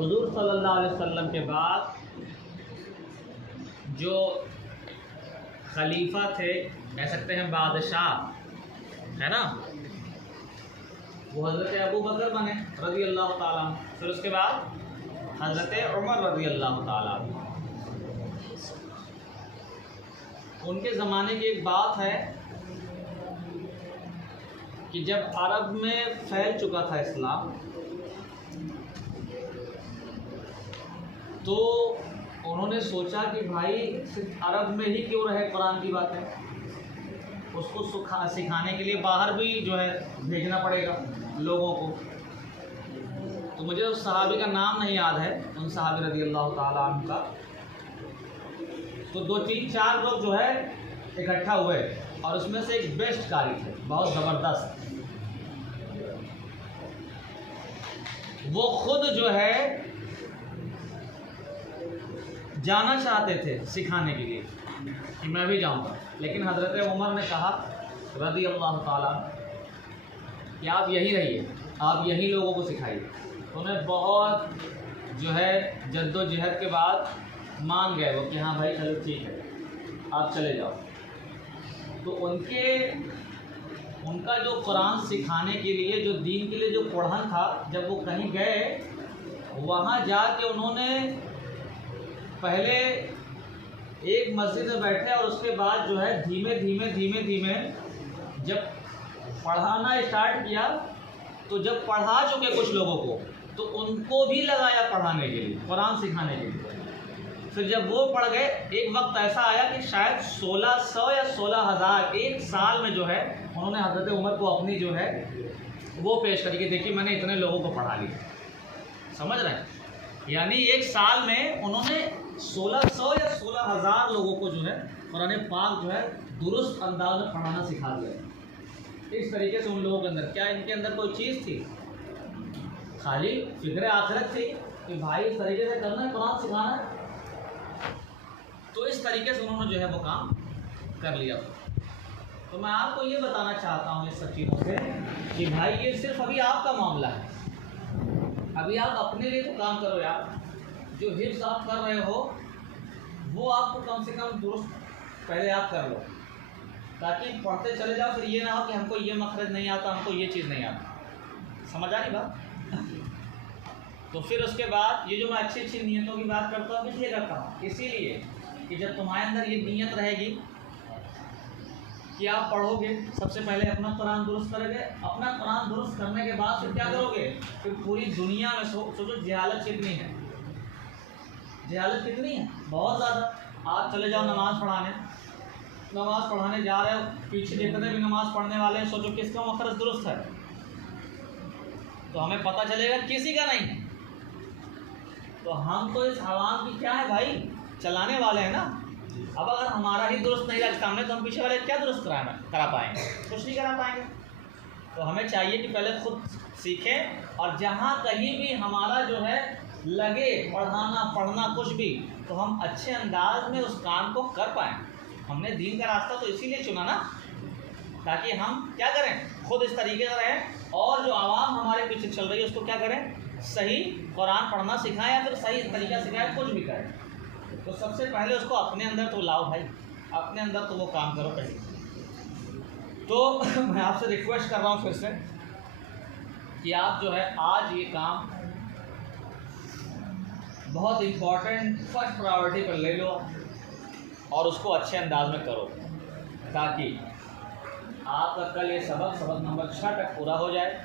हुज़ूर सल्लल्लाहु अलैहि वसल्लम के बाद जो खलीफा थे, कह सकते हैं बादशाह, है ना, वो हज़रत अबू बकर बने रज़ी अल्लाह ताला। फिर उसके बाद हज़रत उमर रज़ी अल्लाह ताला। उनके ज़माने की एक बात है कि जब अरब में फैल चुका था इस्लाम, तो उन्होंने सोचा कि भाई सिर्फ अरब में ही क्यों रहे कुरान की बातें, उसको सिखाने के लिए बाहर भी जो है भेजना पड़ेगा लोगों को। तो मुझे उस सहाबी का नाम नहीं याद है, उन सहाबी रज़ी अल्लाह ताला अन्हु का। तो 2-3-4 लोग जो है इकट्ठा हुए और उसमें से एक बेस्ट कारी थे, बहुत ज़बरदस्त। वो खुद जो है जाना चाहते थे सिखाने के लिए कि मैं भी जाऊंगा, लेकिन हज़रत उमर ने कहा रज़ी अल्लाह ताला कि आप यहीं रहिए, आप यहीं लोगों को सिखाइए। तो उन्हें बहुत जो है जद्दोजहद के बाद मान गए वो कि हाँ भाई चलो ठीक है, आप चले जाओ। तो उनका जो कुरान सिखाने के लिए, जो दीन के लिए जो पढ़न था, जब वो कहीं गए, वहाँ जाके उन्होंने पहले एक मस्जिद में बैठे और उसके बाद जो है धीमे धीमे जब पढ़ाना स्टार्ट किया, तो जब पढ़ा चुके कुछ लोगों को, तो उनको भी लगाया पढ़ाने के लिए, कुरान सिखाने के लिए। फिर जब वो पढ़ गए, एक वक्त ऐसा आया कि शायद 1600 या 16,000 एक साल में जो है उन्होंने हज़रत उमर को अपनी जो है वो पेश करी कि देखिए मैंने इतने लोगों को पढ़ा लिया। समझ रहे हैं? यानी एक साल में उन्होंने 1600 या 16,000 लोगों को जो है कुरान पाक जो है दुरुस्त अंदाज में पढ़ाना सिखा दिया। इस तरीके से उन लोगों के अंदर, क्या इनके अंदर कोई चीज़ थी? खाली फिक्र आखिरत थी कि भाई इस तरीके से करना है, कुरान सिखाना है। तो इस तरीके से उन्होंने जो है वो काम कर लिया। तो मैं आपको ये बताना चाहता हूँ इस सब चीज़ों से कि भाई ये सिर्फ अभी आपका मामला है, अभी आप अपने लिए तो काम करो यार। जो हिफ्ज़ आप कर रहे हो वो आपको कम से कम दुरुस्त पहले आप कर लो, ताकि पढ़ते चले जाओ, फिर ये ना हो कि हमको ये मखरज नहीं आता, हमको ये चीज़ नहीं आती। समझ आ रही बात? तो फिर उसके बाद ये जो मैं अच्छी अच्छी नीयतों की बात करता हूँ, इसलिए करता हूँ, इसीलिए कि जब तुम्हारे अंदर ये नीयत रहेगी कि आप पढ़ोगे, सबसे पहले अपना कुरान दुरुस्त करोगे, अपना कुरान दुरुस्त करने के बाद फिर क्या करोगे? फिर पूरी दुनिया में सोचो जहालत कितनी है, जहालत कितनी है, बहुत ज़्यादा। आप चले जाओ नमाज़ पढ़ाने जा रहे हो, पीछे जितने भी नमाज़ पढ़ने वाले हैं, सोचो किसका मखरज दुरुस्त है, तो हमें पता चलेगा किसी का नहीं है। तो हम तो इस आवाम की क्या है भाई, चलाने वाले हैं ना। अब अगर हमारा ही दुरुस्त नहीं रखता हमने, तो हम पीछे वाले क्या दुरुस्त करा पाएंगे? कुछ नहीं करा पाएंगे। तो हमें चाहिए कि पहले खुद सीखें, और जहाँ कहीं भी हमारा जो है लगे पढ़ाना पढ़ना कुछ भी, तो हम अच्छे अंदाज में उस काम को कर पाएँ। हमने दीन का रास्ता तो इसीलिए चुना ना, ताकि हम क्या करें, खुद इस तरीके से रहें, और जो आवाम हमारे पीछे चल रही है उसको क्या करें, सही कुरान पढ़ना सिखाएं, या फिर सही तरीका सिखाएं, कुछ भी करें। तो सबसे पहले उसको अपने अंदर तो लाओ भाई, अपने अंदर तो वो काम करो पहले। तो मैं आपसे रिक्वेस्ट कर रहा हूँ फिर से कि आप जो है आज ये काम बहुत इम्पोर्टेंट फर्स्ट प्रायोरिटी पर ले लो और उसको अच्छे अंदाज में करो, ताकि आपका कल ये सबक नंबर 6 तक पूरा हो जाए।